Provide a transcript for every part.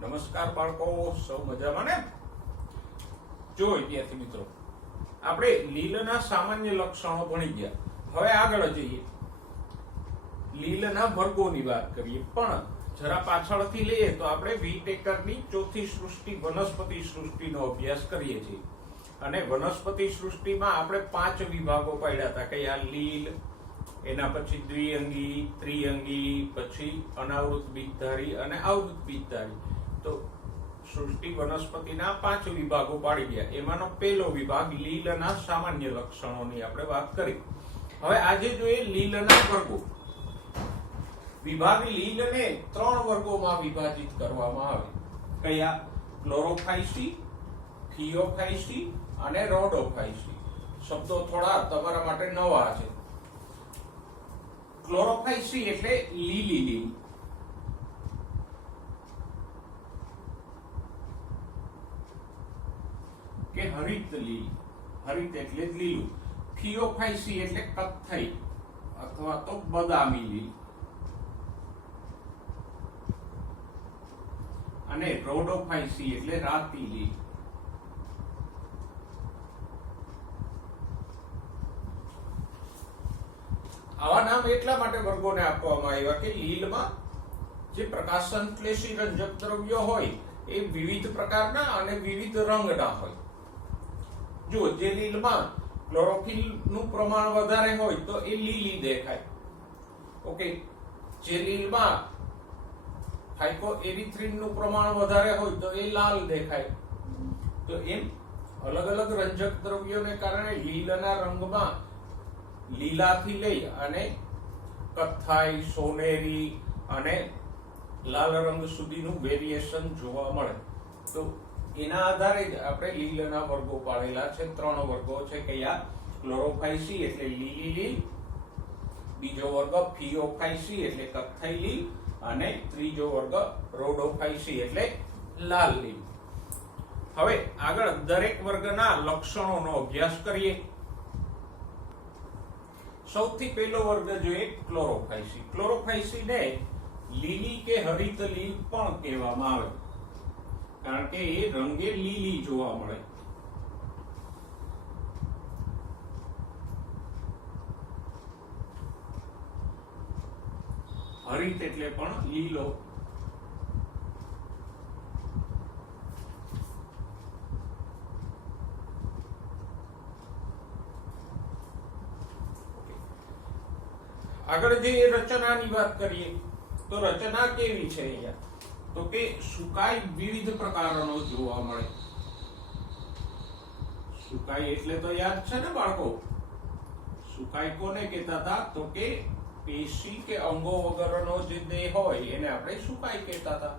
નમસ્કાર બાળકો, સૌ મજામાં ને? જો વિદ્યાર્થી મિત્રો, આપણે લીલના સામાન્ય લક્ષણો ભણી ગયા. હવે આગળ જઈએ, લીલના વર્ગોની વાત કરીએ. પણ જરા પાછળથી લઈએ તો આપણે વીટેકરની ચોથી સૃષ્ટિ વનસ્પતિ સૃષ્ટિનો અભ્યાસ કરીએ છીએ. અને વનસ્પતિ સૃષ્ટિમાં આપણે 5 વિભાગો પાડ્યા હતા. કયા? લીલ, એના પછી દ્વિઅંગી, ત્રિઅંગી, પછી અનાવૃત બીજધારી અને આવૃત બીજધારી. તો સૃષ્ટિ વનસ્પતિના 5 વિભાગો પાડી ગયા. એમાંનો પહેલો વિભાગ લીલના સામાન્ય લક્ષણોની આપણે વાત કરી. હવે આજે જોઈએ લીલના વર્ગો. વિભાગ લીલને 3 વર્ગોમાં વિભાજિત કરવામાં આવે. કયા? ક્લોરોફાઇસી, થિયોફાઇસી અને રોડોફાઇસી. શબ્દો થોડા તમારા માટે નવા છે. ક્લોરોફાઇસી એટલે લીલી લીલ, કે હરિત લીલ. હરિત એટલે લીલું. થિયોફાઇસી એટલે કથ્થઈ અથવા તો બદામી લીલ. અને રોડોફાઇસી એટલે રાતી લીલ. આવા નામ એટલા માટે વર્ગોને આપવામાં આવ્યા કે લીલમાં જે પ્રકાશ સંશ્લેષી રંજક દ્રવ્યો હોય એ વિવિધ પ્રકારના અને વિવિધ રંગના હોય. જો જે લીલમાં ક્લોરોફિલ નું પ્રમાણ વધારે હોય તો એ લીલી દેખાય. ઓકે, જે લીલમાં ફાઇકોએરિથ્રિન નું પ્રમાણ વધારે હોય તો એ લાલ દેખાય. તો એમ અલગ અલગ રંજક દ્રવ્યોને કારણે લીલના રંગમાં લીલાથી લઈ અને કથ્થાઈ, સોનેરી અને લાલ રંગ સુધીનું વેરિએશન જોવા મળે. તો એના આધારે જ આપણે લીલના વર્ગો પાડેલા છે. 3 વર્ગો છે. કયા? ક્લોરોફાઇસી એટલે લીલી લીલ, બીજો વર્ગ થિયોફાઇસી એટલે કથ્થાઈ લીલ, અને ત્રીજો વર્ગ રોડોફાઇસી એટલે લાલ લીલ. હવે આગળ દરેક વર્ગના લક્ષણોનો અભ્યાસ કરીએ. સૌથી પહેલો વર્ગ જોઈએ ક્લોરોફાઇસી. ક્લોરોફાઇસીને લીલી કે હરિત લીલ પણ કહેવામાં આવે, કારણ કે એ રંગે લીલી જોવા મળે. હરિત એટલે પણ લીલો. આગળ જે રચનાની વાત કરીએ તો રચના કેવી છે અહીંયા? તો કે સુકાઈ વિવિધ પ્રકારનો જોવા મળે. સુકાઈ એટલે તો યાદ છે ને બાળકો? સુકાઈ કોને કહેતા હતા? તો કે પેશી કે અંગો વગરનો જે દેહ હોય એને આપણે સુકાઈ કહેતા હતા.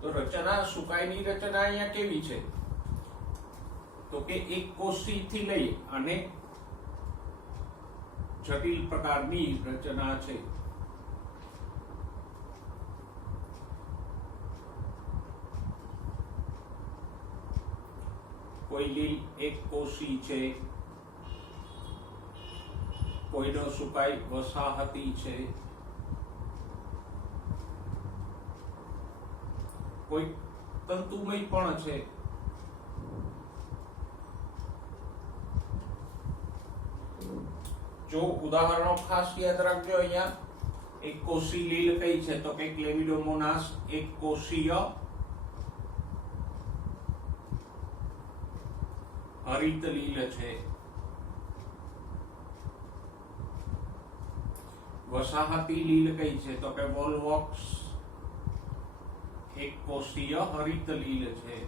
તો રચના, સુકાઈની રચના અહીંયા કેવી છે? તો કે એક કોષી થી લઈ અને જટિલ પ્રકારની રચના છે. કોઈ લીલ એક કોષી છે, કોઈનો સુકાઈ વસાહતી છે, કોઈ તંતુમય પણ છે. જો ઉદાહરણો ખાસ યાદ રાખજો. અહીંયા એક કોષી લીલ કઈ છે? તો કે ક્લેમિડોમોનાસ એક કોષીય હરિત લીલ છે. વસાહતી લીલ કઈ છે? તો કે વોલવોક્સ એક કોષીય હરિત લીલ છે.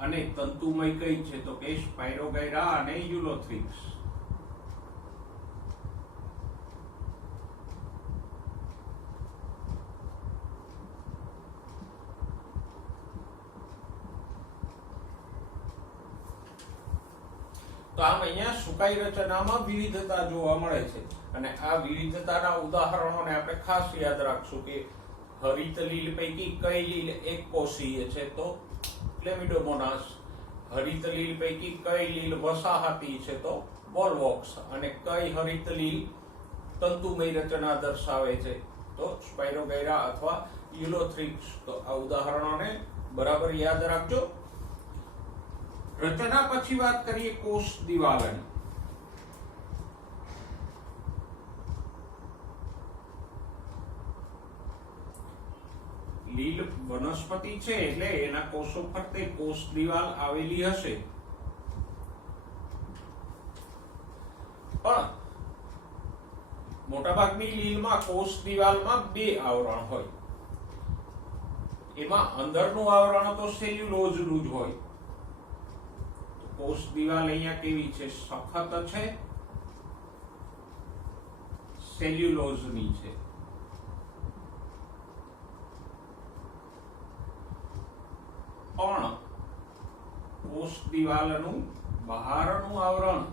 અને તંતુમય કઈ છે? તો કે સ્પાયરોગાયરા અને યુલોથ્રિક્સ. તો આમ અહીંયા સુકાઈ રચનામાં વિવિધતા જોવા મળે છે. અને આ વિવિધતાના ઉદાહરણોને આપણે ખાસ યાદ રાખશું કે હરિત લીલ પૈકી કઈ લીલ એક કોષીય છે? તો ક્લેમિડોમોનાસ. હરિત લીલ પૈકી કઈ લીલ વસાહતી છે? તો વોલ્વોક્સ. અને કઈ હરિત લીલ તંતુમય રચના દર્શાવે છે? તો સ્પાઇરોગાયરા અથવા યુલોથ્રિક્સ. તો આ ઉદાહરણોને બરાબર યાદ રાખજો. રચના પછી વાત કરીએ કોષ દિવાલની. લીલ વનસ્પતિ છે એટલે એના કોષો ફરતે કોષ દિવાલ આવેલી હશે. પણ મોટાભાગની લીલમાં કોષ દિવાલમાં બે આવરણ હોય. એમાં અંદરનું આવરણ તો સેલ્યુલોઝનું જ હોય. તો કોષ દિવાલ અહીંયા કેવી છે? સખત છે, સેલ્યુલોઝની છે. પણ કોષ દિવાલનું બહારનું આવરણ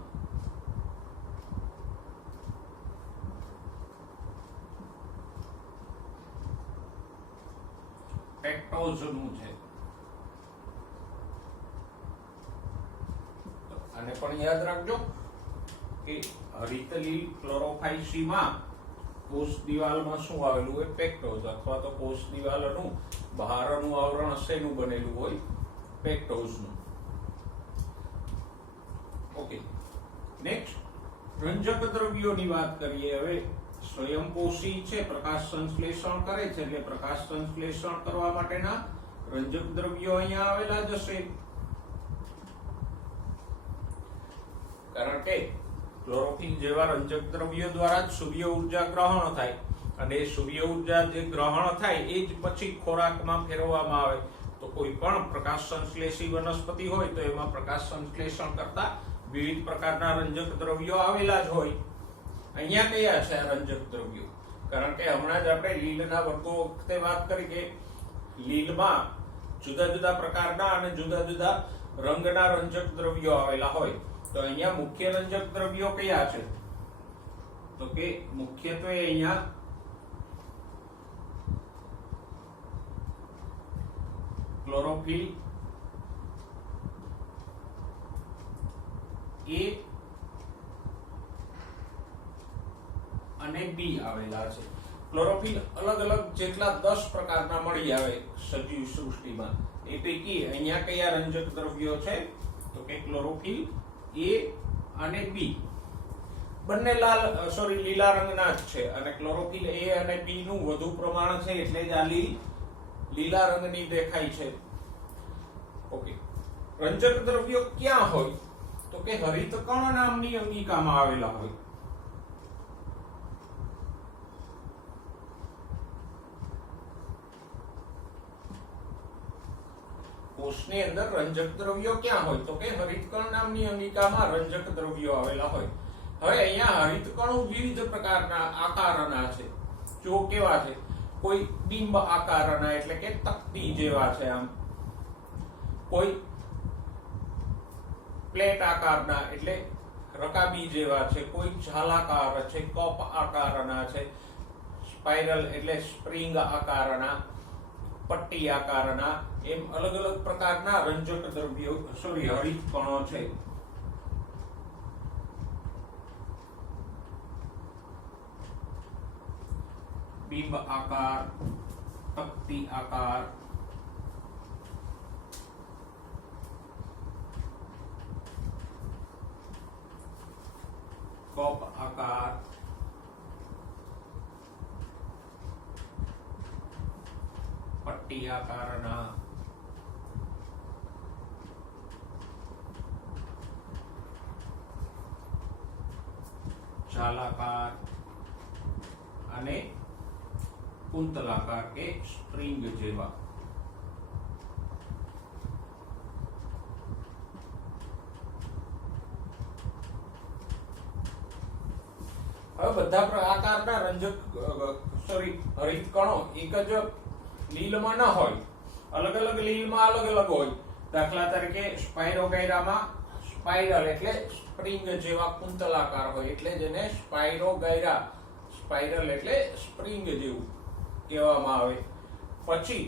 પેક્ટોઝનું છે. આને પણ યાદ રાખજો કે હરિત લીલ ક્લોરોફાઇસીમાં કોષ દિવાલમાં શું આવેલું હોય? પેક્ટોઝ. અથવા તો કોષ દિવાલનું બહારનું આવરણ શેનું બનેલું હોય? પેક્ટોઝનું. ઓકે, નેક્સ્ટ રંજક દ્રવ્યોની વાત કરીએ. હવે સ્વયંપોષી છે, પ્રકાશ સંશ્લેષણ કરે છે, એટલે પ્રકાશ સંશ્લેષણ કરવા માટેના રંજક દ્રવ્યો અહીંયા આવેલા જ હશે. કારણ કે ક્લોરોફિલ જેવા રંજક દ્રવ્યો દ્વારા જ સૂર્ય ઉર્જા ગ્રહણ થાય, અને સૂર્ય ઉર્જા જે ગ્રહણ થાય એ જ પછી ખોરાકમાં ફેરવવામાં આવે. તો કોઈ પણ પ્રકાશ સંશ્લેષી વનસ્પતિ હોય તો એમાં પ્રકાશ સંશ્લેષણ કરતા વિવિધ પ્રકારના રંજક દ્રવ્યો આવેલા જ હોય. અહીંયા કયા છે આ રંજક દ્રવ્યો? કારણ કે હમણાં જ આપણે લીલના વર્ગો વખતે વાત કરી કે લીલમાં જુદા જુદા પ્રકારના અને જુદા જુદા રંગના રંજક દ્રવ્યો આવેલા હોય. તો અહીંયા મુખ્ય રંજક દ્રવ્યો કયા છે? તો કે મુખ્યત્વે અહીંયા ક્લોરોફિલ એ અને બી આવેલા છે. ક્લોરોફિલ અલગ અલગ જેટલા 10 પ્રકારના મળી આવે સજીવ સૃષ્ટિમાં. એ પૈકી અહીંયા કયા રંજક દ્રવ્યો છે? તો કે ક્લોરોફિલ એ અને બી બંને લીલા રંગના જ છે. અને ક્લોરોફિલ એ અને બી નું વધુ પ્રમાણ છે એટલે જ આ લીલા રંગની દેખાય છે. ઓકે, રંજક દ્રવ્યો ક્યાં હોય? તો કે હરિત કણ નામની અંગિકામાં આવેલા હોય. કોષની અંદર રંજક દ્રવ્યો ક્યાં હોય? તો કે હરિતકણ નામની અંગિકામાં રંજક દ્રવ્યો આવેલા હોય. હવે અહીંયા હરિતકણો વિવિધ પ્રકારના આકારના છે. જો કેવા છે? કોઈ બિંબ આકારના એટલે કે તકતી જેવા છે આમ, કોઈ પ્લેટ આકારના એટલે રકાબી જેવા છે, કોઈ ઝાલાકાર છે, કપ આકારના છે, સ્પાઇરલ એટલે સ્પ્રિંગ આકારના, પટ્ટી આકારના, એમ અલગ અલગ પ્રકારના રંજક દ્રવ્યો હરિતકણો છે. બિંબ આકાર, તકતી આકાર, કપ આકાર, પટ્ટી આકારના, જાલાકાર અને કુંતલાકાર કે સ્પ્રિંગ જેવા. હવે બધા આકારના હરિતકણો એક જ લીલમાં ન હોય, અલગ અલગ લીલમાં અલગ અલગ હોય. દાખલા તરીકે સ્પાઇરોગાયરામાં સ્પાઇરલ એટલે સ્પ્રિંગ જેવા કુંતલાકાર હોય એટલે જેને સ્પાઇરોગાયરા, સ્પાઇરલ એટલે સ્પ્રિંગ જેવું કહેવામાં આવે. પછી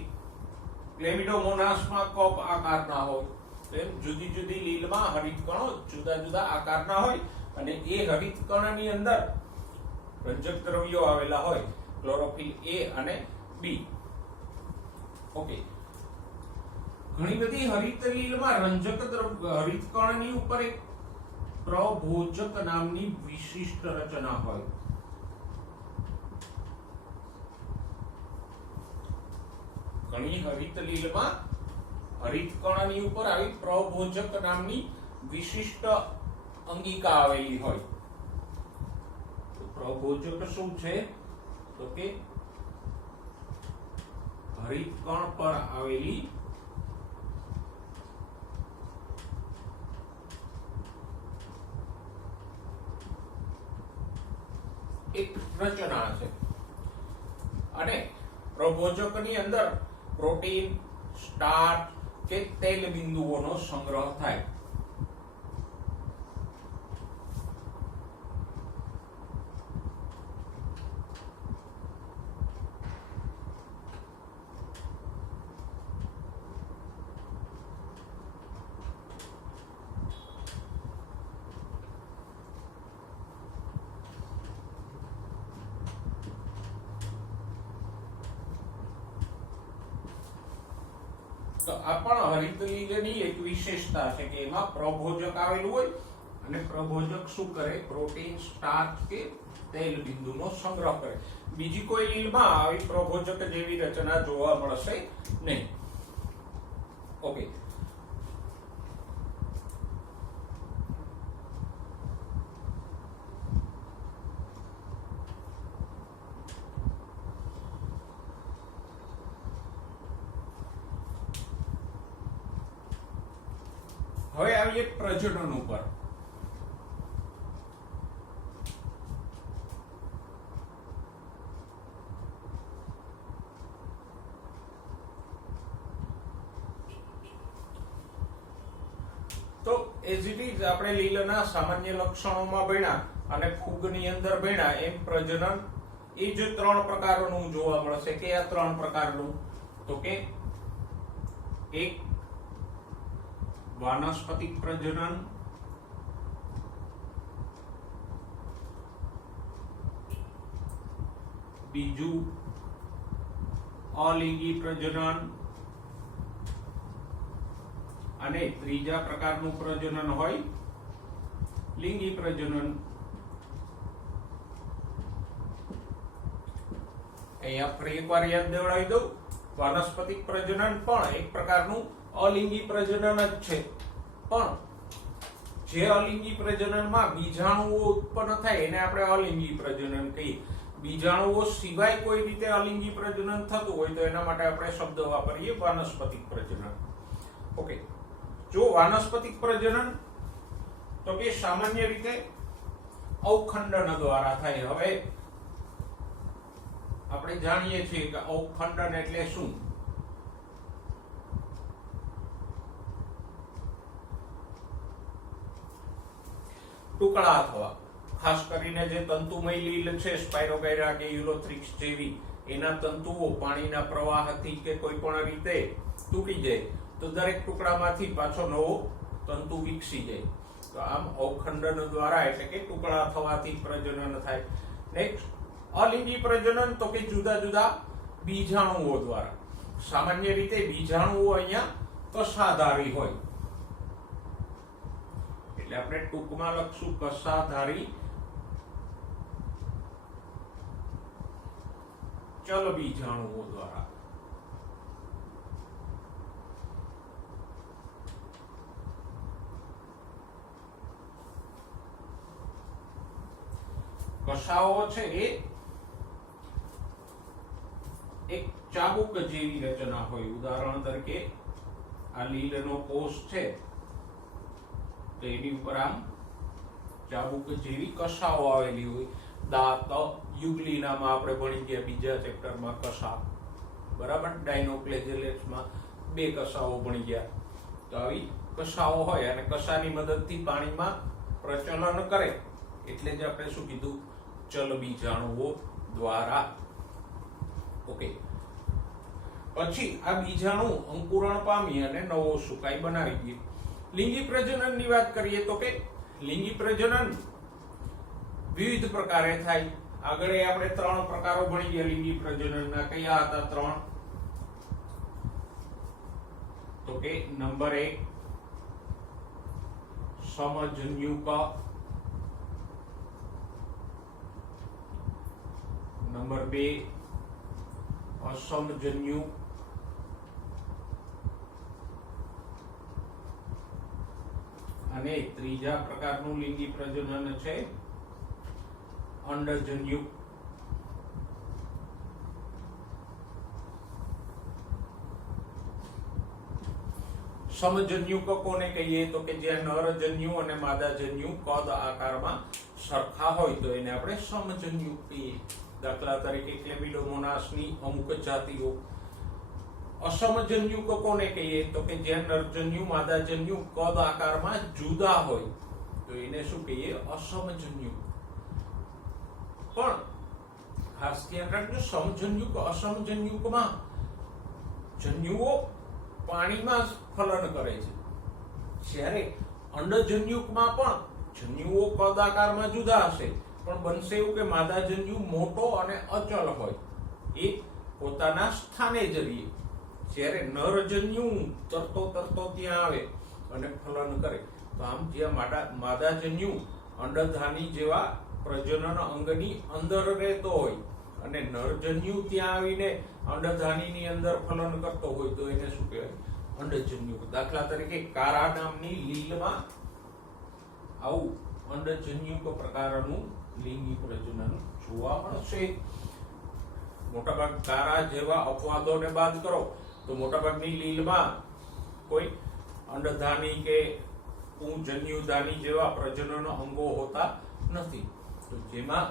ક્લેમિડોમોનાસમાં કપ આકારના હોય. એમ જુદી જુદી લીલમાં હરિતકણો જુદા જુદા આકારના હોય અને એ હરિત કણની અંદર રંજક દ્રવ્યો આવેલા હોય, ક્લોરોફિલ એ અને બી. ઓકે, ઘણી બધી હરિત લીલમાં રંજક હરિત કણની ઉપર એક પ્રભોજક નામની વિશિષ્ટ રચના હોય. ઘણી હરિત લીલમાં હરિત કણની ઉપર આવી પ્રભોજક નામની વિશિષ્ટ અંગિકા આવેલી હોય. પ્રભોજક શું છે? તો કે હરિત કણ પર આવેલી એક રચના છે. અને પ્રભોજકની અંદર પ્રોટીન, સ્ટાર્ચ કે તેલ બિંદુઓનો સંગ્રહ થાય. તો આ પણ હરિત લીલની એક વિશેષતા છે કે એમાં પ્રભોજક આવેલું હોય અને પ્રભોજક શું કરે? પ્રોટીન, સ્ટાર્ચ કે તેલ બિંદુનો સંગ્રહ કરે. બીજી કોઈ લીલમાં આવી પ્રભોજક જેવી રચના જોવા મળશે નહીં. ઓકે, હવે આવીએ પ્રજનન ઉપર. તો એઝ ઇટ ઇઝ આપણે લીલના સામાન્ય લક્ષણોમાં ભણ્યા અને ફૂગની અંદર ભણ્યા એમ પ્રજનન એ જ 3 પ્રકારોનું જોવા મળશે. કે આ 3 પ્રકારનું? તો કે એક વાનસ્પતિક પ્રજનન, બીજું અલિંગી પ્રજનન અને ત્રીજા પ્રકારનું પ્રજનન હોય લિંગી પ્રજનન. અહીંયા ફરી એકવાર યાદ દેવડાવી દઉં, વાનસ્પતિક પ્રજનન પણ એક પ્રકારનું અલિંગી પ્રજનન જ છે. પણ જે અલિંગી પ્રજનનમાં બીજાણુઓ ઉત્પન્ન થાય એને આપણે અલિંગી પ્રજનન કહીએ. બીજાણુઓ સિવાય કોઈ રીતે અલિંગી પ્રજનન થતું હોય તો એના માટે આપણે શબ્દ વાપરીએ વાનસ્પતિક પ્રજનન. ઓકે, જો વાનસ્પતિક પ્રજનન તો કે સામાન્ય રીતે અવખંડન દ્વારા થાય. હવે આપણે જાણીએ છીએ કે અવખંડન એટલે શું? ટુકડા થવા. ખાસ કરીને જે તંતુમય લીલ છે, સ્પાયરોગાયરા કે યુલોથ્રિક્સ જેવી, એના તંતુઓ પાણીના પ્રવાહથી કે કોઈ પણ રીતે તૂટી જાય તો દરેક ટુકડામાંથી પાછો નવો તંતુ વિકસી જાય. તો આમ અવખંડન દ્વારા એટલે કે ટુકડા થવાથી પ્રજનન થાય. નેક્સ્ટ અલિંગી પ્રજનન તો કે જુદા જુદા બીજાણુઓ દ્વારા. સામાન્ય રીતે બીજાણુઓ અહીંયા કશાધારી હોય એટલે આપણે ટૂંકમાં લખશું કશાધારી ચલ બીજાણુઓ દ્વારા. કશાઓ છે એ એક ચાબુક જેવી રચના હોય. ઉદાહરણ તરીકે આ લીલનો કોષ છે તો એની ઉપર આમ ચાબુક જેવી કશાઓ આવેલી હોય. દાંત યુગ્લિનામાં આપણે ભણી ગયા બીજા ચેપ્ટરમાં કશા, બરાબર. ડાયનોફ્લેજેલેટ્સમાં 2 કશાઓ ભણી ગયા. તો આવી કશાઓ હોય અને કશાની મદદથી પાણીમાં પ્રચલન કરે એટલે જ આપણે શું કીધું? ચલ બીજાણુઓ દ્વારા. ઓકે, પછી આ બીજાણુ અંકુરણ પામી અને નવો સુકાઈ બનાવી દે. લિંગી પ્રજનનની વાત કરીએ તો કે લિંગી પ્રજનન વિવિધ પ્રકારે થાય. આગળ આપણે 3 પ્રકારો ભણી ગયા લિંગી પ્રજનનના. કયા હતા 3? તો કે નંબર 1 સમજન્યુક, નંબર 2 અસમજન્યુક, અને ત્રીજા પ્રકારનું લિંગી પ્રજનન છે અંડજન્યુક. સમજન્યુક કોને કહીએ? તો કે જ્યાં નરજન્યુ અને માદાજન્યુ કદ આકારમાં સરખા હોય તો એને આપણે સમજન્યુક કહીએ. દાખલા તરીકે ક્લેમિડોમોનાસની અમુક જાતિઓ. અસમજન્યુક કોને કહીએ? તો કે જ્યાં નરજન્યુ માદાજન્યુ કદ આકારમાં જુદા હોય તો એને શું કહીએ? અસમજન્યુક. પણ ખાસ ધ્યાન રાખજો, સમજન્યુક અસમજન્યુકમાં જન્યુઓ પાણીમાં ફલન કરે છે, જ્યારે અંડજન્યુકમાં પણ જન્યુઓ કદ આકારમાં જુદા હશે પણ બનશે એવું કે માદાજન્યુ મોટો અને અચલ હોય, એ પોતાના સ્થાને જ રહે, જ્યારે નરજન્યુ તરતો ત્યાં આવે અને ફલન કરે. તો આમ જ્યાં માદાજન્યુ અંડધાની જેવા પ્રજનન અંગની અંદર રહેતો હોય અને નરજન્યુ ત્યાં આવીને અંડધાનીની અંદર ફલન કરતો હોય તો એને શું કહેવાય? અંડજન્યુક. દાખલા તરીકે કારા નામની લીલમાં આવું અંડજન્યુક પ્રકારનું લિંગી પ્રજનન જોવા મળશે. મોટાભાગ કારા જેવા અપવાદોને બાદ કરો તો મોટાભાગની લીલમાં કોઈ અંડધાની કે જન્યુધાની જેવા પ્રજનન અંગો હોતા નથી. તો જેમાં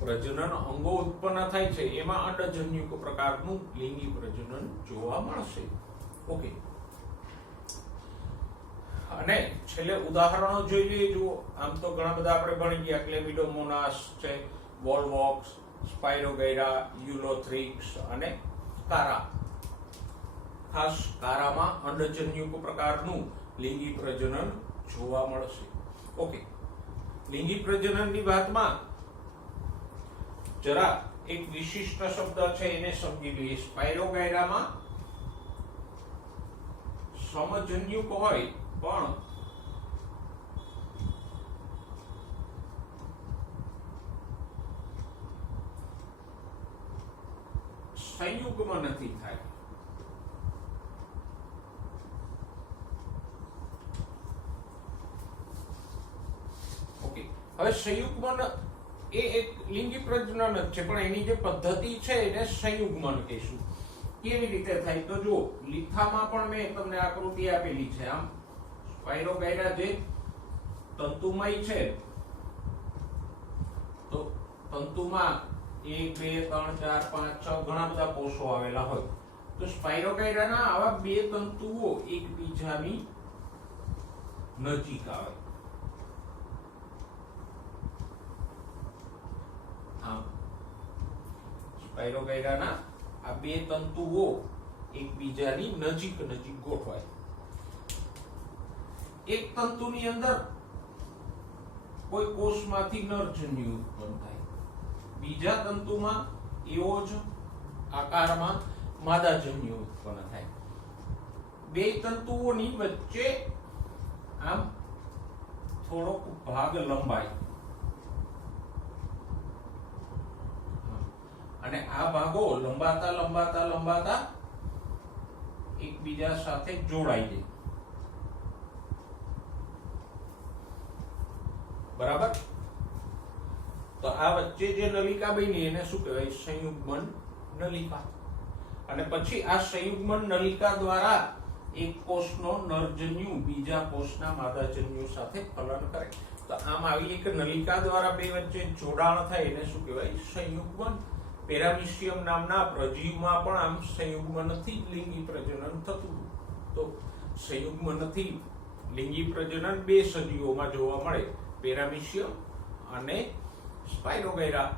પ્રજનન અંગો ઉત્પન્ન થાય છે એમાં અંડજન્યુક પ્રકારનું લિંગી પ્રજનન જોવા મળશે. ઓકે, અને છેલ્લે ઉદાહરણો જોઈ લઈએ. જુઓ, આમ તો ઘણા બધા આપણે ભણી ગયા. ક્લેમિડોમોનાસ છે, વોલવોક્સ, સ્પાયરોગૈરા, યુલોથ્રિક્સ અને કારા. ખાસ કારામાં અંડજન્યુક પ્રકારનું લિંગી પ્રજનન જોવા મળશે. ઓકે, લિંગી પ્રજનનની વાતમાં જરા એક વિશિષ્ટ શબ્દ છે એને સમજી લઈએ. સ્પાયરોગૈરામાં સમજન્યુક હોય પણ સંયુગ્મ નથી થાય. ઓકે, હવે સંયુગ્મન એ એક લિંગી પ્રજનન જ છે પણ એની જે પદ્ધતિ છે એને સંયુગ્મન કહીશું. કેવી રીતે થાય? તો જો, લીથામાં પણ મેં તમને આકૃતિ આપેલી છે. આમ સ્પાયરોગૈરા જે તંતુમય છે, તો તંતુમાં 1 2 3 4 5 6 ઘણા બધા કોષો આવેલા હોય. તો સ્પાયરોગૈરાના આવા બે તંતુઓ એકબીજાની નજીક આવે. આમ સ્પાયરોગૈરાના આ બે તંતુઓ એકબીજાની નજીક ગોઠવાય. એક તંતુની અંદર કોઈ કોષમાંથી નરજન્યુ ઉત્પન્ન થાય, બીજા તંતુમાં એવો જ આકારમાં માદાજન્યુ ઉત્પન્ન થાય. બે તંતુઓની વચ્ચે આમ થોડોક ભાગ લંબાય અને આ ભાગો લંબાતા એકબીજા સાથે જોડાઈ જાય. બરાબર? તો આ વચ્ચે જે નલિકા બની એને શું કહેવાય? સંયુગ્મન નલિકા. અને પછી આ સંયુગ્મન નલિકા દ્વારા એક કોષનો નરજન્યુ બીજા કોષના માદાજન્યુ સાથે ફલન કરે. તો આમ આવી એક નલિકા દ્વારા બે વચ્ચે જોડાણ થાય એને શું કહેવાય? સંયુગ્મન. પેરામિશિયમ નામના પ્રજીવમાં પણ આમ સંયુગ્મનથી લિંગી પ્રજનન થતું. તો સંયુગ્મનથી લિંગી પ્રજનન બે સજીવોમાં જોવા મળે, પેરામિશિયમ અને સ્પાયરોગૈરા.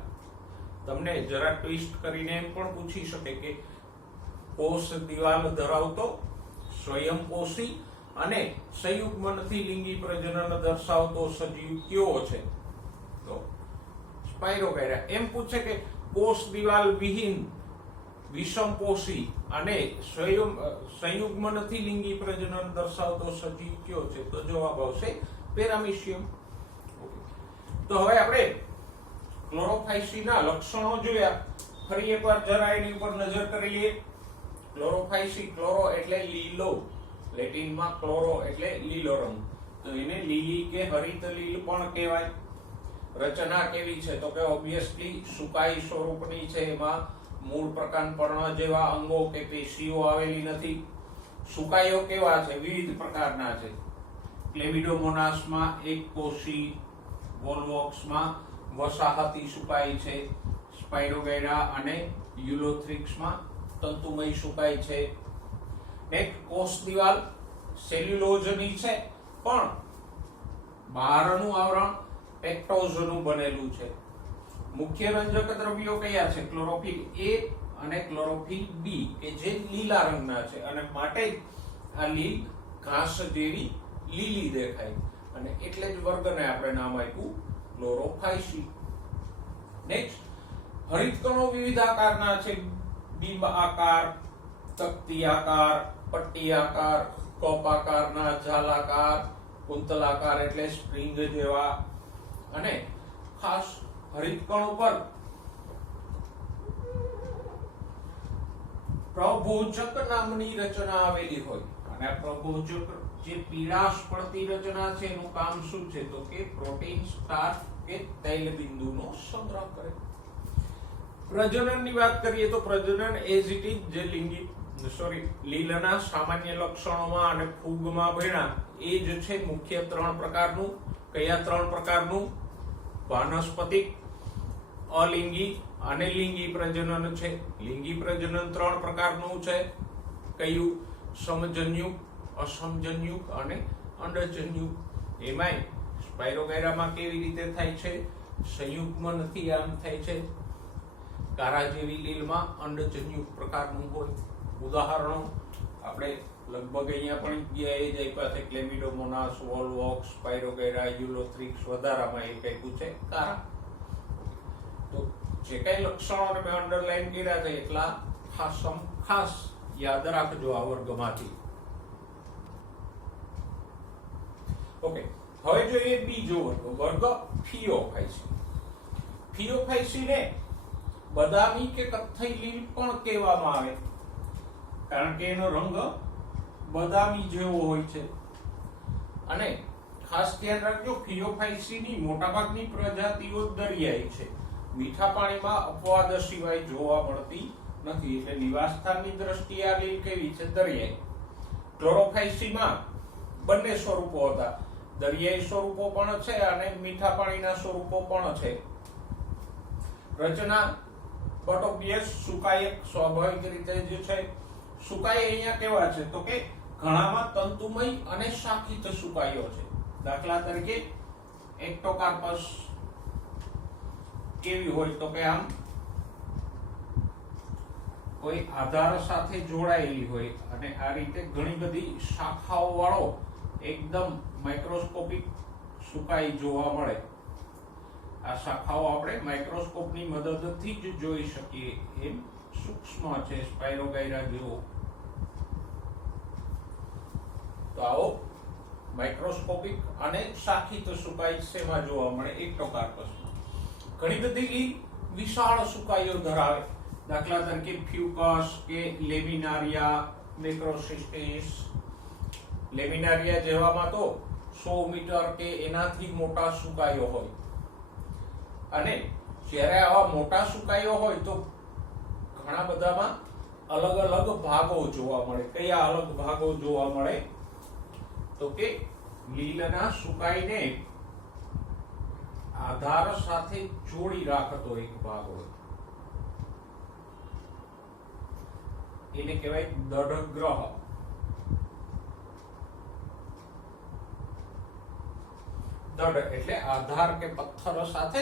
તમને જરા ટ્વિસ્ટ કરીને એમ પણ પૂછી શકે કે કોષ દિવાલ ધરાવતો સ્વયંપોષી અને સંયુગ્મનથી લિંગી પ્રજનન દર્શાવતો સજીવ કયો છે? તો સ્પાઇરોગાયરા. એમ પૂછે કે કોષ દિવાલ વિહીન વિષમપોષી અને સંયુગ્મ નથી લિંગી પ્રજનન દર્શાવતો સજીવ કયો છે? તો જવાબ આવશે પેરામીશિયમ. તો હવે આપણે ક્લોરોફાઇસીના લક્ષણો જોયા. ફરી એકવાર જરા એની ઉપર નજર કરી લઈએ. ક્લોરોફાઇસી, ક્લોરો એટલે લીલો, લેટિનમાં ક્લોરો એટલે લીલો રંગ, તો એને લીલી કે હરિત લીલ પણ કહેવાય. રચના કેવી છે? તો કે ઓબ્વિયસલી સુકાઈ સ્વરૂપની છે. એમાં મૂળ પ્રકાંડ પર્ણ જેવા અંગો કે પેશીઓ આવેલી નથી. સુકાઈઓ કેવા છે? વિવિધ પ્રકારના છે. ક્લેમિડોમોનાસમાં એક કોષી, વોલ્વોક્સમાં વસાહતી સુકાઈ છે, સ્પાઇરોગાયરા અને યુલોથ્રિક્સમાં તંતુમય સુકાઈ છે. એક કોષ દિવાલ સેલ્યુલોઝની છે, પણ બહારનું આવરણ પેક્ટોઝનું બનેલું છે. મુખ્ય રંજક દ્રવ્યો કયા છે? ક્લોરોફિલ એ અને ક્લોરોફિલ બી, કે જે લીલા રંગના છે અને માટે જ આ લીલ ઘાસ જેવી લીલી દેખાય અને એટલે જ વર્ગને આપણે નામ આપ્યું ક્લોરોફાઇસી. નેક્સ્ટ, હરિતકણો વિવિધ આકારના છે. બિંબ આકાર, તકતી આકાર, પટ્ટી આકાર, કપ આકારના, જાલાકાર, કુંતલાકાર એટલે સ્પ્રિંગ જેવા. અને ખાસ હરિતકણો પર પ્રભોજક નામની રચના આવેલી હોય અને આ પ્રભોજક જે પીળાશ પડતી રચના છે એનું કામ શું છે? તો કે પ્રોટીન, સ્ટાર્ચ કે તૈલ બિંદુનો સંગ્રહ કરે. પ્રજનનની વાત કરીએ તો પ્રજનન એઝ ઇટ ઇઝ જે લીલના સામાન્ય લક્ષણોમાં અને ફૂગમાં ભણ્યા એ જ છે. મુખ્ય 3 પ્રકારનું. કયા 3 પ્રકારનું? વાનસ્પતિક, અલિંગી અને લિંગી પ્રજનન છે. લિંગી પ્રજનન 3 પ્રકારનું છે. કયું? સમજન્યુક, અસમજન્યુક અને અંડજન્યુક. એમાંય સ્પાઇરોગાયરામાં કેવી રીતે થાય છે? સંયુગ્મ નથી, આમ થાય છે. કારા જેવી લીલમાં અંડજન્યુક પ્રકારનું હોય. ઉદાહરણો આપણે લગભગ અહીંયા પણ જગ્યાએ જ આપ્યા છે. ક્લેમિડોમોનાસ, વોલ્વોક્સ, સ્પાઇરોગાયરા, યુલોથ્રિક્સ, વધારામાં એક આપ્યું છે કારા. તો જે કઈ લક્ષણો મેં અંડરલાઈન કર્યા છે એટલા ખાસ યાદ રાખજો આ વર્ગમાંથી. ઓકે, હવે જોઈએ બીજો વર્ગ ફિયોફાઇસી. ફિયોફાઇસીને બદામી કે કથ્થઈ લીલ પણ કહેવામાં આવે, કારણ કે એનો રંગ બદામી જેવો હોય છે. અને ખાસ ધ્યાન રાખજો, ફિયોફાઇસીની મોટાભાગની પ્રજાતિઓ દરિયાઈ છે. મીઠા પાણીમાં અપવાદ સિવાય જોવા મળતી નથી. એટલે નિવાસસ્થાનની દ્રષ્ટિએ આ લીલ કેવી છે? દરિયાઈ. ક્લોરોફાઇસીમાં બંને સ્વરૂપો હતા. દરિયાઈ સ્વરૂપો પણ છે અને મીઠા પાણીના સ્વરૂપો પણ છે. રચના બટ ઓબ્વિયસ સુકાઈ સ્વાભાવિક રીતે જ છે. સુકાઈ અહીંયા કેવા છે? તો કે ઘણામાં તંતુમય અને શાખિત સુકાઈઓ છે. દાખલા તરીકે એક્ટોકાર્પસ કેવી હોય? તો કે આમ કોઈ આધાર સાથે જોડાયેલી હોય અને આ રીતે ઘણી બધી શાખાઓ વાળો એકદમ માઇક્રોસ્કોપિક સુકાઈ જોવા મળે. આ શાખાઓ આપણે માઇક્રોસ્કોપની મદદથી જ જોઈ શકીએ એમ સૂક્ષ્મ છે, સ્પાઇરોગાયરા જેવો. તો આવો માઇક્રોસ્કોપિક અને શાખિત સુકાઈ શેમાં જોવા મળે? એક્ટોકાર્પસમાં. ઘણી બધી લીલ વિશાળ સુકાઈઓ ધરાવે. દાખલા તરીકે ફ્યુકસ કે લેમિનારિયા, મેક્રોસિસ્ટિસ. લેમિનારિયા જેવામાં તો 100 મીટર કે એનાથી મોટા સુકાઈઓ હોય. અને જ્યારે આવા મોટા સુકાઈઓ હોય તો ઘણા બધામાં અલગ અલગ ભાગો જોવા મળે. કયા અલગ ભાગો જોવા મળે? તો કે લીલના સુકાઈને આધાર સાથે જોડી રાખતો એક ભાગ હોય, એને કહેવાય દઢગ્રહ. દઢ એટલે આધાર કે પથ્થર સાથે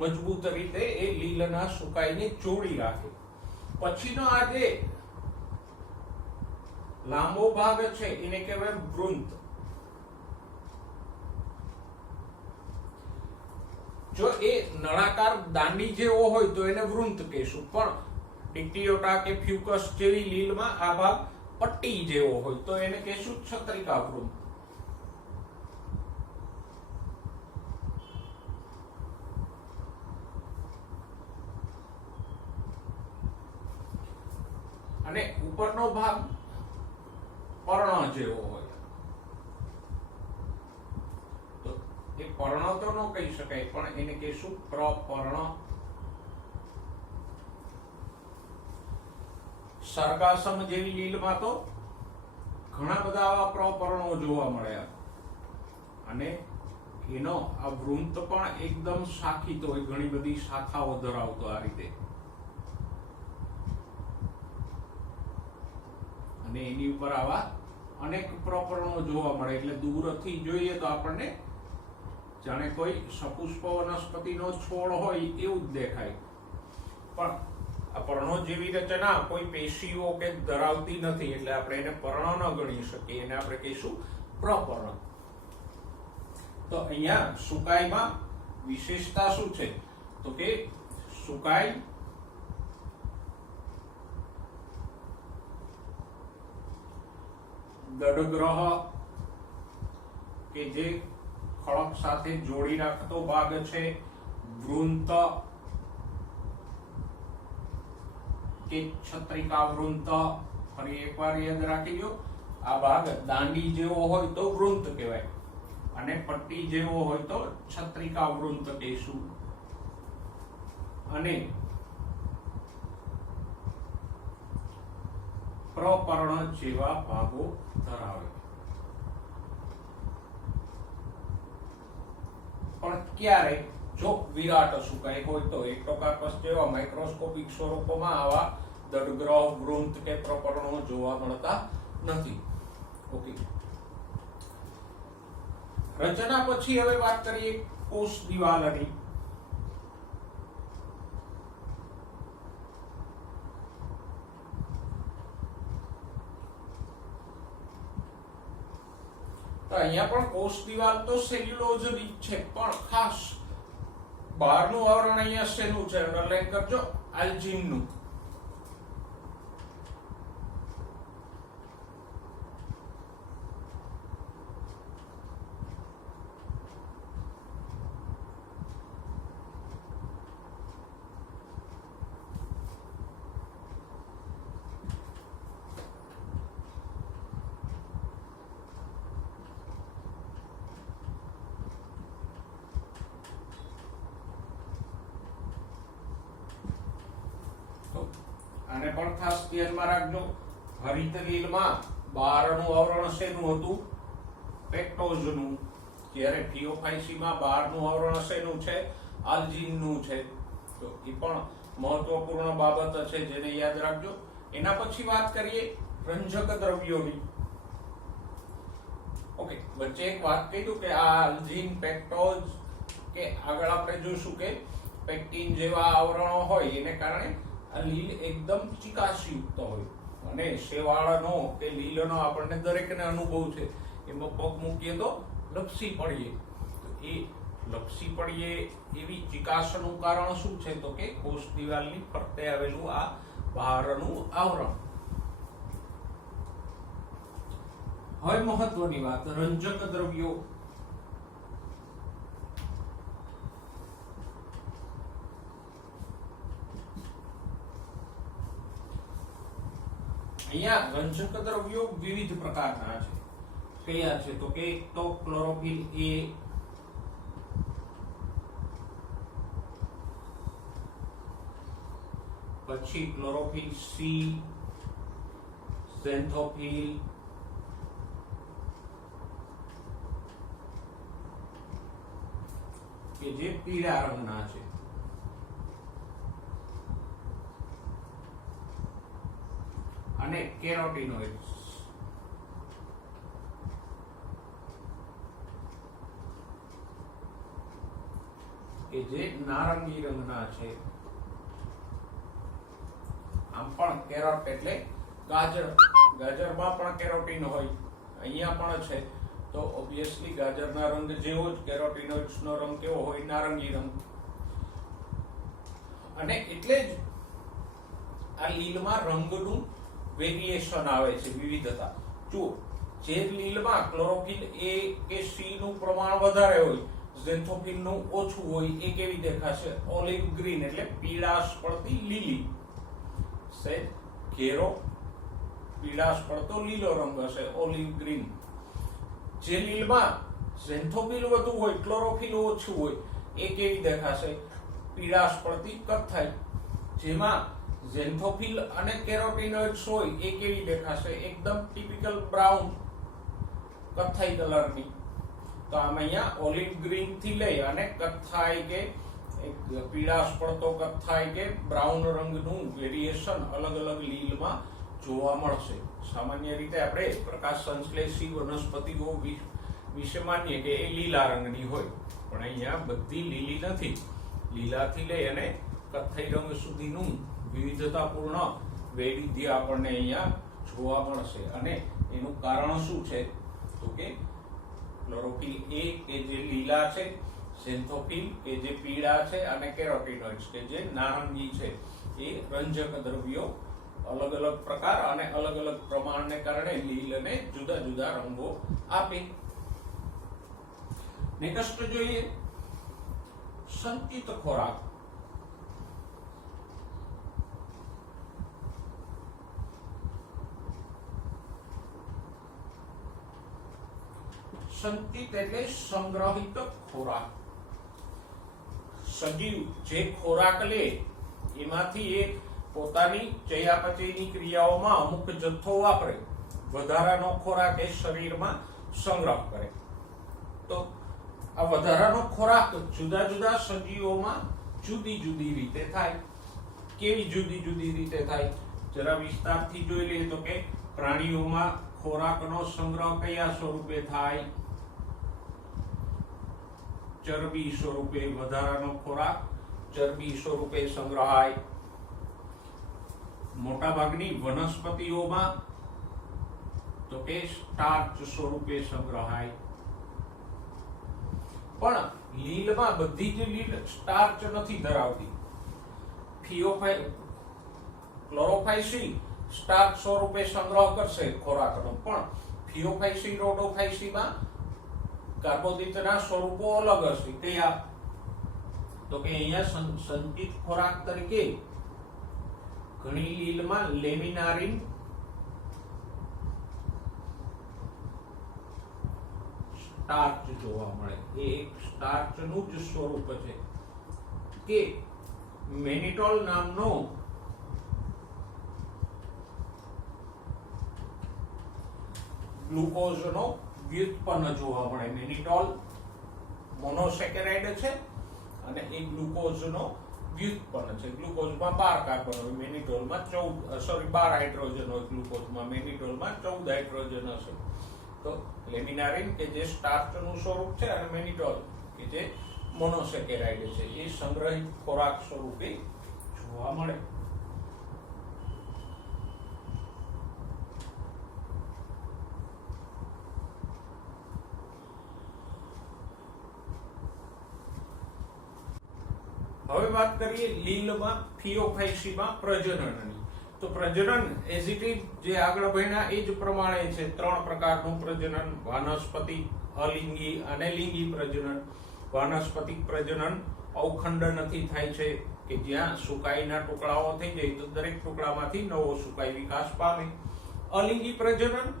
મજબૂત રીતે એ લીલના સુકાઈને જોડી રાખે. પછીનો આ જે લાંબો ભાગ છે એને કહેવાય વૃંત. જો એ નળાકાર દાંડી જેવો હોય તો એને વૃંત કહેશું, પણ ડિક્ટિયોટા કે ફ્યુકસ જેવી લીલમાં આ ભાગ પટ્ટી જેવો હોય તો એને કહેશું છત્રિકા વૃંત. અને ઉપરનો ભાગ પર્ણ જેવો હોય તો એ પર્ણ તો ન કહી શકાય, પણ એને કહેશું પ્રપર્ણ. સર્ગાસમ જેવી લીલમાં તો ઘણા બધા આવા પ્રપર્ણો જોવા મળ્યા, અને એનો આ વૃંત પણ એકદમ શાખિત હોય, ઘણી બધી શાખાઓ ધરાવતો આ રીતે, અને એની ઉપર આવા અનેક પ્રપર્ણો જોવા મળે. એટલે દૂરથી જોઈએ તો આપણને જાણે કોઈ સપુષ્પ વનસ્પતિનો છોડ હોય એવું જ દેખાય, પણ આ પર્ણો જેવી રચના કોઈ પેશીઓ કે ધરાવતી નથી, એટલે આપણે એને પર્ણ ન ગણી શકીએ, એને આપણે કહીશું પ્રપર્ણ. તો અહીંયા સુકાઈમાં વિશેષતા શું છે તો કે સુકાઈ દડગ્રહ કે જે ખડક સાથે જોડી રાખતો ભાગ છે, વૃંત કે છત્રિકા વૃંત, ફરી એકવાર યાદ રાખી લો, આ ભાગ દાંડી જેવો હોય તો વૃંત કહેવાય, અને પટ્ટી જેવો હોય તો છત્રિકા વૃંત કહીશું. અને પ્રપર્ણ જેવા ભાગો ધરાવે, પણ ક્યારે જો વિરાટ સુકાઈ હોય તો. એક્ટોકાર્પસ જેવા માઇક્રોસ્કોપિક સ્વરૂપોમાં આવા દડગ્રહ, વૃંત કે પ્રપર્ણો જોવા મળતા નથી. ઓકે, રચના પછી હવે વાત કરીએ કોષ દિવાલની. તો અહીંયા પણ કોષ દિવાલ તો સેલ્યુલોઝની છે, પણ ખાસ બહારનું આવરણ અહીંયા શેનું છે અંડરલાઈન કરજો, આલ્જીનનું. આને પણ ખાસ ધ્યાનમાં રાખજો, હરિત લીલમાં બહારનું આવરણ શેનું હતું, પેક્ટોઝનું, જ્યારે થિયોફાઇસીમાં બહારનું આવરણ શેનું છે, આલ્જીનનું છે. તો એ પણ મહત્વપૂર્ણ બાબત છે જેને યાદ રાખજો. એના પછી વાત કરીએ રંજક દ્રવ્યોની. ઓકે, વચ્ચે એક વાત કહ્યું કે આ આલ્જીન, પેક્ટોઝ કે આગળ આપણે જોઈશું કે પેક્ટિન જેવા આવરણો હોય એને કારણે આ લીલ એકદમ ચિકાસયુક્ત હોય, અને શેવાળનો કે લીલનો આપણને દરેકને અનુભવ છે, એમાં પગ મૂકીએ તો લપસી પડીએ. તો એ લપસી પડીએ એવી ચિકાસનું કારણ શું છે તો કે કોષ દિવાલની ફરતે આવેલું આ બહારનું આવરણ. હવે મહત્વની વાત, રંજક દ્રવ્યો. અહીંયા રંજક દ્રવ્યો વિવિધ પ્રકારના છે. કયા છે તો કે એક તો ક્લોરોફિલ એ, પછી ક્લોરોફિલ સી, ઝેન્થોફિલ, કે જે પીળા રંગના છે, અને કેરોટીનોઇડ્સ કે જે નારંગી રંગના છે. આમ પણ કેરોટ એટલે ગાજર, ગાજરમાં પણ કેરોટીન હોય, અહીંયા પણ છે. તો ઓબ્વિયસલી ગાજરના રંગ જેવો જ કેરોટીનોઇડ્સ નો રંગ કેવો હોય? નારંગી રંગ. અને એટલે જ આ લીલમાં રંગનું વેરિએશન આવે છે, વિવિધતા. જુઓ, જે લીલમાં ક્લોરોફિલ એ કે સી નું પ્રમાણ વધારે હોય, ઝેન્થોફિલ નું ઓછું હોય, એ કેવી દેખાશે? ઓલિવ ગ્રીન, એટલે પીળાશ પડતી લીલી. ઘેરો પીળાશ પડતો લીલો રંગ હશે, ઓલિવ ગ્રીન. જે લીલમાં ઝેન્થોફિલ વધુ હોય, ક્લોરોફિલ ઓછું હોય, એ કેવી દેખાશે? પીળાશ પડતી કથ્થાઈ. જેમાં ઝેન્થોફિલ અને કેરોટીનોઇડ્સ હોય, એ કેવી દેખાશે? એકદમ ટિપિકલ બ્રાઉન, કથ્થાઈ કલરની. તો આમ અહીંયા ઓલિવ ગ્રીન થી લઈ અને કથ્થાઈ કે પીળાશ પડતો કથ્થાઈ કે બ્રાઉન રંગનું વેરિએશન અલગ અલગ લીલમાં જોવા મળશે. સામાન્ય રીતે આપણે પ્રકાશ સંશ્લેષી વનસ્પતિઓ વિશે માનીએ કે એ લીલા રંગની હોય, પણ અહીંયા બધી લીલી નથી. લીલાથી લઈ અને કથ્થાઈ રંગ સુધીનું વિવિધતાપૂર્ણ વૈવિધ્ય આપણને અહીંયા જોવા મળશે. અને એનું કારણ શું છે? તો કે ક્લોરોફિલ એ કે જે લીલા છે, ઝેન્થોફિલ કે જે પીળા છે, અને કેરોટીનોઇડ્સ કે જે નારંગી છે, એ રંજક દ્રવ્યો અલગ અલગ પ્રકાર અને અલગ અલગ પ્રમાણને કારણે લીલને જુદા જુદા રંગો આપે. નેક્સ્ટ જોઈએ સંચિત ખોરાક. સંચિત એટલે સંગ્રહિત ખોરાક. સજીવ જે ખોરાક લે એમાંથી એ પોતાની ચયાપચયની ક્રિયાઓમાં અમુક જથ્થો વાપરે, વધારાનો ખોરાક એ શરીરમાં સંગ્રહ કરે. તો આ વધારાનો ખોરાક જુદા જુદા સજીવોમાં જુદી જુદી રીતે થાય. કેવી જુદી જુદી રીતે થાય? જરા વિસ્તારથી જોઈ લઈએ તો કે પ્રાણીઓમાં ખોરાકનો સંગ્રહ કયા સ્વરૂપે થાય? ચરબી સ્વરૂપે. વધારાનો ખોરાક ચરબી સ્વરૂપે સંગ્રહાય. મોટાભાગની વનસ્પતિઓમાં તો કે સ્ટાર્ચ સ્વરૂપે સંગ્રહાય. પણ લીલમાં બધી જ લીલ સ્ટાર્ચ નથી ધરાવતી. ક્લોરોફાઇસી સ્ટાર્ચ સ્વરૂપે સંગ્રહ કરશે ખોરાકનો, પણ ફિયોફાઇસી, રોડોફાઇસીમાં કાર્બોદિતના સ્વરૂપો અલગ હશે. કયા? તો કે અહીંયા સંચિત ખોરાક તરીકે ઘણી લીલમાં લેમિનારિન સ્ટાર્ચ જોવા મળે. એ એક સ્ટાર્ચનું જ સ્વરૂપ છે કે મેનિટોલ નામનો ગ્લુકોઝનો વ્યુત્પન્ન જોવા મળે. મેનિટોલ મોનોસેકેરાઇડ છે અને એ ગ્લુકોઝનો વ્યુત્પન્ન છે. ગ્લુકોઝમાં 12 કાર્બન હોય, મેનિટોલમાં 12 હાઇડ્રોજન હોય. ગ્લુકોઝમાં, મેનિટોલમાં 14 હાઇડ્રોજન હશે. તો લેમિનારિન કે જે સ્ટાર્ચનું સ્વરૂપ છે અને મેનિટોલ કે જે મોનોસેકેરાઇડ છે, એ સંગ્રહિત ખોરાક સ્વરૂપે જોવા મળે. હવે વાત કરીએ લીલમાં ફિયોફાઇસીમાં પ્રજનનની. તો પ્રજનન એઝ ઇટ ઇઝ જે આગળ ભણ્યા એ જ પ્રમાણે છે. 3 પ્રકારનું પ્રજનન: વાનસ્પતિક, અલિંગી અને લિંગી પ્રજનન. વાનસ્પતિક પ્રજનન અવખંડનથી થાય છે કે જ્યાં સુકાઈના ટુકડાઓ થઈ જાય તો દરેક ટુકડામાંથી નવો સુકાઈ વિકાસ પામે. અલિંગી પ્રજનન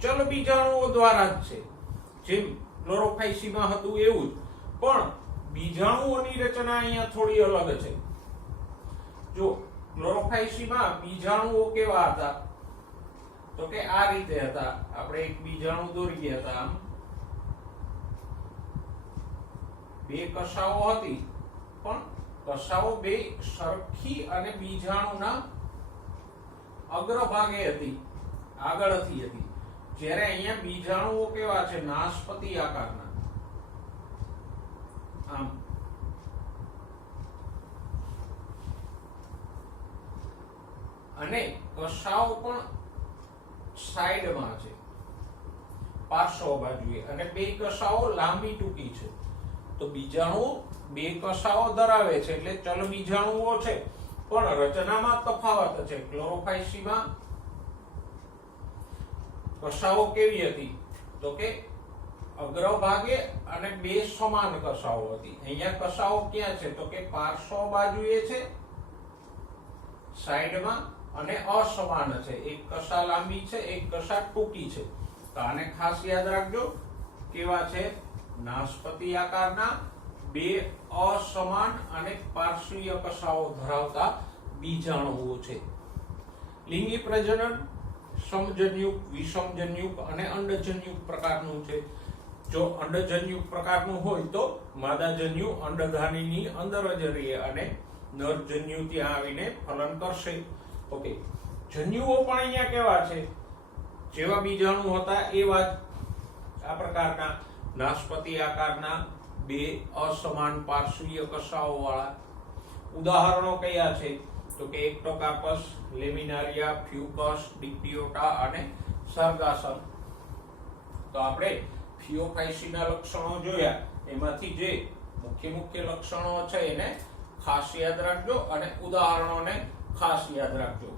ચલ બીજાણુઓ દ્વારા જ છે, જેમ ક્લોરોફાઇસીમાં હતું એવું જ, પણ બીજાણુઓની રચના અહીંયા થોડી અલગ છે. જો ક્લોરોફાઇસીમાં બીજાણુઓ કેવા હતા? તો કે આ રીતે હતા. આપણે એક બીજાણુ દોરી હતા. આમ 2 કશાઓ હતી, પણ કશાઓ 2 સરખી અને બીજાણુના અગ્રભાગે હતી, આગળથી હતી. જ્યારે અહીંયા બીજાણુઓ કેવા છે? નાશપતિ આકારના. આમ અને કશાઓ પણ સાઈડમાં છે. પાર્શ્વ બાજુએ અને બે કશાઓ લાંબી ટૂંકી છે. તો બીજાણુ બે કશાઓ ધરાવે છે એટલે ચલ બીજાણુઓ છે, પણ રચનામાં તફાવત છે. ક્લોરોફાઇસીમાં કશાઓ કેવી હતી તો કે અગ્રભાગે અને બે સમાન કશાઓ હતી. અહીંયા કશાઓ ક્યાં છે તો કે પાર્શ્વ બાજુએ છે, સાઈડમાં, અને અસમાન છે. એક કશા લાંબી છે, એક કશા ટૂંકી છે. તો આને ખાસ યાદ રાખજો. કેવા છે? નાશપતિ આકારના બે અસમાન અને પાર્શ્વીય કશાઓ ધરાવતા બીજાણુઓ છે. લિંગી પ્રજનન સમજન્યુક, વિષમજન્યુક અને અંડજન્યુક પ્રકારનું છે. જો અંડજન્યુક પ્રકારનું હોય તો માદાજન્યુ અંડધાનીની અંદર જ રહે અને નરજન્યુ ત્યાં આવીને ફલન કરશે. ઓકે, જન્યુઓ પણ અહીંયા કેવા છે? જેવા બીજાણુ હતા એવા જ આ પ્રકારના નાશપતિ આકારના બે અસમાન પાર્શ્વીય કશાઓ વાળા. ઉદાહરણો કયા છે તો કે એક્ટોકાર્પસ, લેમિનારિયા, ફ્યુકસ, ડિપ્ટિયોટા અને સર્ગાસન. તો આપણે ફિયોફાઇસીના લક્ષણો જોયા, એમાંથી જે મુખ્ય લક્ષણો છે એને ખાસ યાદ રાખજો અને ઉદાહરણોને ખાસ યાદ રાખજો.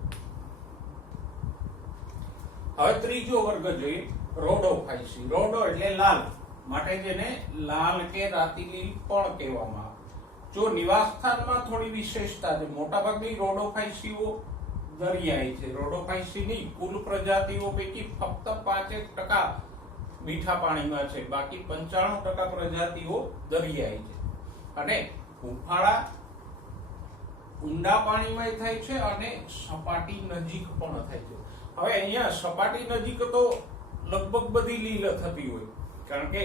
હવે ત્રીજો વર્ગ જોઈએ, રોડોફાઇસી. રોડો એટલે લાલ, માટે જેને લાલ કે રાતી લીલ પણ કહેવામાં આવે. જો નિવાસસ્થાનમાં થોડી વિશેષતા છે. મોટાભાગની રોડોફાઇસીઓ દરિયાઈ છે. રોડોફાઇસીની કુલ પ્રજાતિઓ પૈકી ફક્ત 5% મીઠા પાણીમાં છે, બાકી 95% પ્રજાતિઓ દરિયાઈ છે. અને હુંફાળા ઊંડા પાણીમાં થાય છે અને સપાટી નજીક પણ થાય છે. હવે અહીંયા સપાટી નજીક તો લગભગ બધી લીલ થતી હોય, કારણ કે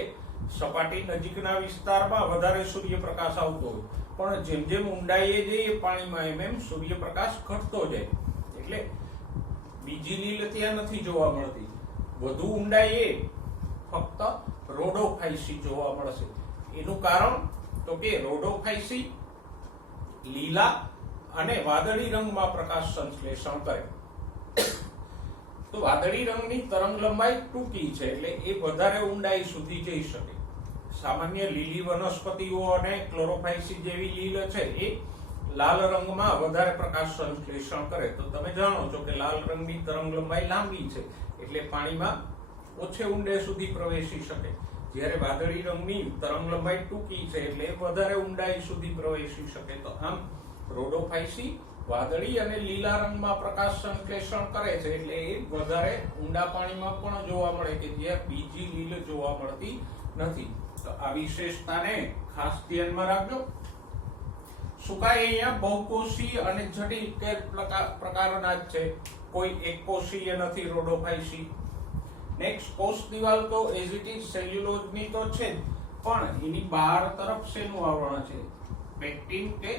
સપાટી નજીકના વિસ્તારમાં વધારે સૂર્યપ્રકાશ આવતો હોય, પણ જેમ જેમ ઊંડાઈએ જઈએ પાણીમાં એમ સૂર્યપ્રકાશ ઘટતો જાય, એટલે બીજી લીલ ત્યાં નથી જોવા મળતી. વધુ ઊંડાઈએ ફક્ત રોડોફાઇસી જોવા મળશે. એનું કારણ તો કે રોડોફાઇસી લીલા અને વાદળી રંગમાં પ્રકાશ સંશ્લેષણ કરે. તો વાદળી રંગની તરંગ લંબાઈ ટૂંકી છે એટલે એ વધારે ઊંડાઈ સુધી જઈ શકે. સામાન્ય લીલી વનસ્પતિઓ અને ક્લોરોફાઇસી જેવી લીલ છે એ લાલ રંગમાં વધારે પ્રકાશ સંશ્લેષણ કરે. તો તમે જાણો છો કે લાલ રંગની તરંગ લંબાઈ લાંબી છે એટલે પાણીમાં ઓછે ઊંડે સુધી પ્રવેશી શકે, જ્યારે વાદળી રંગની તરંગ લંબાઈ ટૂંકી છે એટલે વધારે ઊંડાઈ સુધી પ્રવેશી શકે. તો આમ રોડોફાઇસી વાદળી અને લીલા રંગમાં પ્રકાશ સંશ્લેષણ કરે છે એટલે એ વધારે ઊંડા પાણીમાં પણ જોવા મળે કે જે બીજી લીલ જોવા મળતી નથી. તો આ વિશેષતાને ખાસ ધ્યાનમાં રાખજો. સુકાય અહીંયા બહુકોષીય અને જટિલ પ્રકારના જ છે, કોઈ એકકોષીય નથી રોડોફાઇસી. નેક્સ્ટ, કોષ દિવાલ તો એઝ ઇટ ઇઝ સેલ્યુલોઝની તો છે જ, પણ એની બહાર તરફ શેનું આવરણ છે? પેક્ટિન કે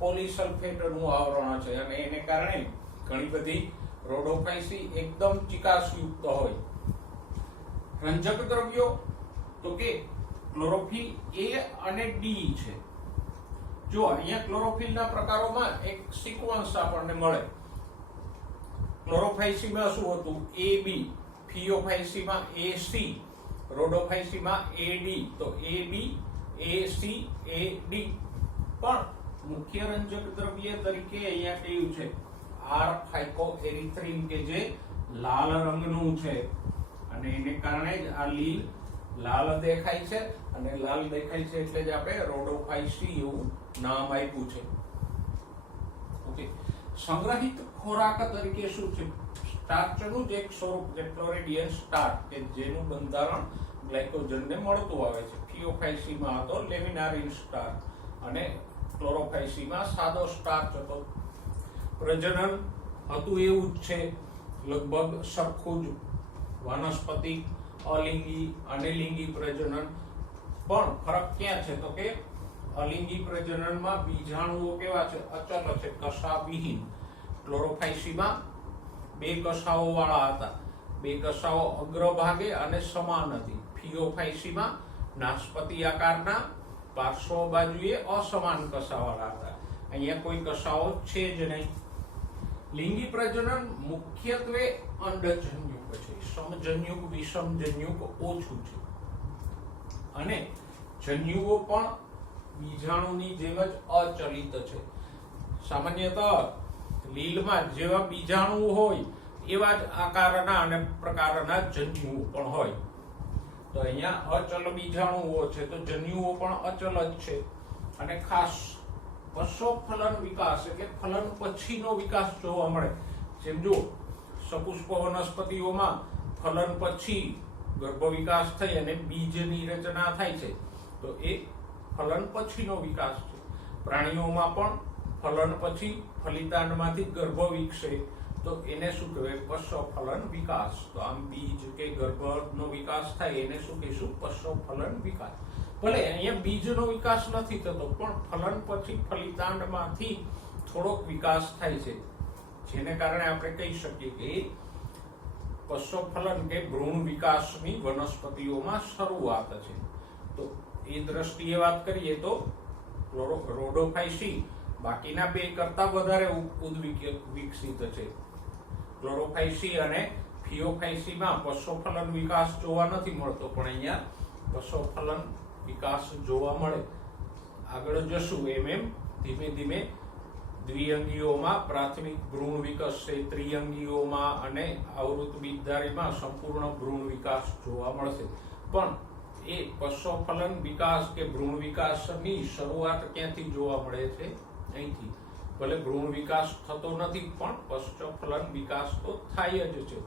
પોલીસલ્ફેટનું આવરણ છે, અને એને કારણે ઘણી બધી રોડોફાઇસી એકદમ ચિકાસયુક્ત હોય. રંજક દ્રવ્યો તો કે ક્લોરોફિલ A અને D છે. જો અહીંયા ક્લોરોફિલના પ્રકારોમાં એક સિક્વન્સ આપણને મળે. ક્લોરોફાઇસીમાં શું હતું? AB, ફિયોફાઇસીમાં AC, રોડોફાઇસીમાં AD. તો AB, AC, AD. પણ મુખ્ય રંજક દ્રવ્ય તરીકે અહીંયા કયું છે? R-ફાઇકોએરિથ્રિન, કે જે લાલ રંગનું છે, અને એને કારણે જ આ લીલ લાલ દેખાય છે, અને લાલ દેખાય છે એટલે જ આપણે રોડોફાઇસી એવું નામ આપ્યું છે. ઓકે, સંગ્રહિત ખોરાક તરીકે શું છે? સ્ટાર્ચનું જ એક સ્વરૂપ છે, ક્લોરેડિયન સ્ટાર્ચ, કે જેનું બંધારણ ગ્લાયકોજનને મળતું આવે છે. ફિયોફાઇસીમાં હતો લેમિનારિન સ્ટાર્ચ અને ક્લોરોફાઇસીમાં સાદો સ્ટાર્ચ હતો. પ્રજનન હતું એવું જ છે, લગભગ સરખું જ. વનસ્પતિ, અલિંગી અને લિંગી પ્રજનન. પણ ફરક ક્યાં છે તો કે અલિંગી પ્રજનનમાં બીજાણુઓ કેવા છે? અચલ છે, કશાવિહીન. ક્લોરોફાઇસીમાં બે કશાઓ વાળા હતા, બે કશાઓ અગ્રભાગે અને સમાન હતી. ફિયોફાઇસીમાં નાશપતિ આકારના પાર્શ્વ બાજુએ અસમાન કશાવાળા હતા. અહીંયા કોઈ કશાઓ છે જ નહીં. લિંગી પ્રજનન મુખ્યત્વે અંડજન્યુક છે. સમજન્યુક વિષમજન્યુક ઓછું છે. અને જન્યુઓ પણ બીજાણુની જેમ જ અચલિત છે. સામાન્યતઃ લીલમાં જેવા બીજાણુઓ હોય એવા જ આકારના અને પ્રકારના જન્યુઓ પણ હોય. તો અહીંયા અચલ બીજાણુઓ છે તો જન્યુઓ પણ અચલ જ છે. અને ખાસ પશ્ચોફલન વિકાસ એટલે ફલન પછીનો વિકાસ જોવા મળે. જેમ જો સપુષ્પ વનસ્પતિઓમાં ફલન પછી ગર્ભ વિકાસ થઈ અને બીજની રચના થાય છે તો એ ફલન પછીનો વિકાસ છે. પ્રાણીઓમાં પણ ફલન પછી ફલિતાંડમાંથી ગર્ભ વિકસે તો એને શું કહેવાય? પશ્ચોફલન વિકાસ. તો આમ બીજ કે ગર્ભનો વિકાસ થાય એને શું કહીશું? પશ્ચોફલન વિકાસ. ભલે અહીંયા બીજનો વિકાસ નથી થતો પણ ફલન પછી ફલિતાંડમાંથી થોડોક વિકાસ થાય છે, જેને કારણે આપણે કહી શકીએ કે પશ્ચોફલન કે ભ્રૂણ વિકાસની વનસ્પતિઓમાં શરૂઆત છે. તો એ દ્રષ્ટિએ વાત કરીએ તો રોડોફાઇસી બાકીના બે કરતા વધારે વિકસિત છે. ક્લોરોફાઇસી અને ફિયોફાઇસીમાં પશ્ચોફલન વિકાસ જોવા નથી મળતો, પણ અહીંયા પશ્ચોફલન વિકાસ જોવા મળે. આગળ જશું એમ ધીમે ધીમે દ્વિઅંગીઓમાં પ્રાથમિક ભ્રૂણ વિકસશે, ત્રિઅંગીઓમાં અને આવૃત બીજધારીમાં સંપૂર્ણ ભ્રૂણ વિકાસ જોવા મળશે. પણ એ પશ્ચોફલન વિકાસ કે ભ્રૂણ વિકાસની શરૂઆત ક્યાંથી જોવા મળે છે? અહીંથી. ભલે ભ્રૂણ વિકાસ થતો નથી પણ પશ્ચોફલન વિકાસ તો થાય જ છે.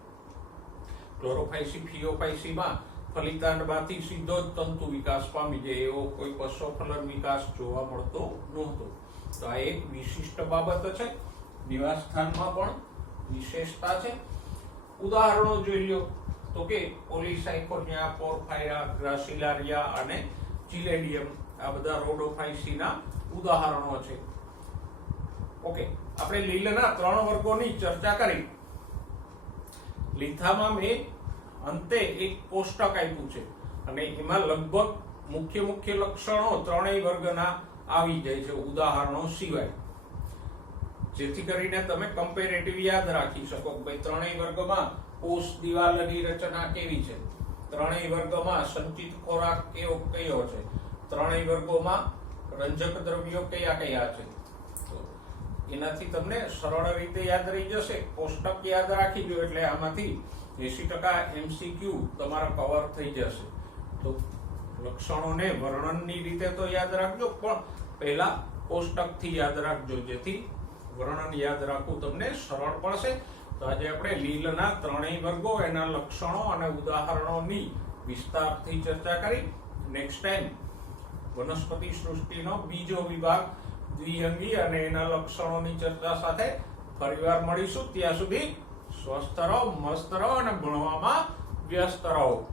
ક્લોરોફાઇસી ફિયોફાઇસીમાં ફલિતાંડમાંથી સીધો જ તંતુ વિકાસ પામી જાય એવો કોઈ પશ્ચોફલન વિકાસ જોવા મળતો નહોતો. તો આ એક વિશિષ્ટ બાબત છે. નિવાસસ્થાનમાં પણ વિશેષતા છે. ઉદાહરણો જોઈ લો તો કે પોલિસાયકોનિયા, પોર્ફાયરા, ગ્રાસિલારિયા અને ચિલેડિયમ આ બધા રોડોફાઇસીના ઉદાહરણો છે. ઓકે, આપણે લીલના 3 વર્ગોની ચર્ચા કરી. લીથામાં મેં અંતે એક કોષ્ટક આપ્યું છે અને એમાં લગભગ મુખ્ય લક્ષણો 3 વર્ગના આવી જાય છે ઉદાહરણો સિવાય, જેથી કરીને તમે કમ્પેરેટિવ યાદ રાખી શકો કે ભાઈ 3 વર્ગમાં કોષ દિવાલની રચના કેવી છે, 3 વર્ગમાં સંચિત ખોરાક કયો છે, 3 વર્ગોમાં રંજક દ્રવ્યો કયા છે. તો એનાથી તમને સરળ રીતે યાદ રહી જશે. કોષ્ટક યાદ રાખી લો એટલે આમાંથી 80% MCQ તમારા કવર થઈ જશે. તો લક્ષણોને વર્ણનની રીતે તો યાદ રાખજો, પણ પહેલા કોષ્ટકથી યાદ રાખજો જેથી વર્ણન યાદ રાખવું તમને સરળ પડશે. તો આજે આપણે લીલના 3 વર્ગો, એના લક્ષણો અને ઉદાહરણોની વિસ્તારથી ચર્ચા કરી. નેક્સ્ટ ટાઈમ વનસ્પતિ સૃષ્ટિનો બીજો વિભાગ દ્વિઅંગી અને એના લક્ષણોની ચર્ચા સાથે ફરીવાર મળીશું. ત્યાં સુધી સ્વસ્થ રહો, મસ્ત રહો અને ભણવામાં વ્યસ્ત રહો.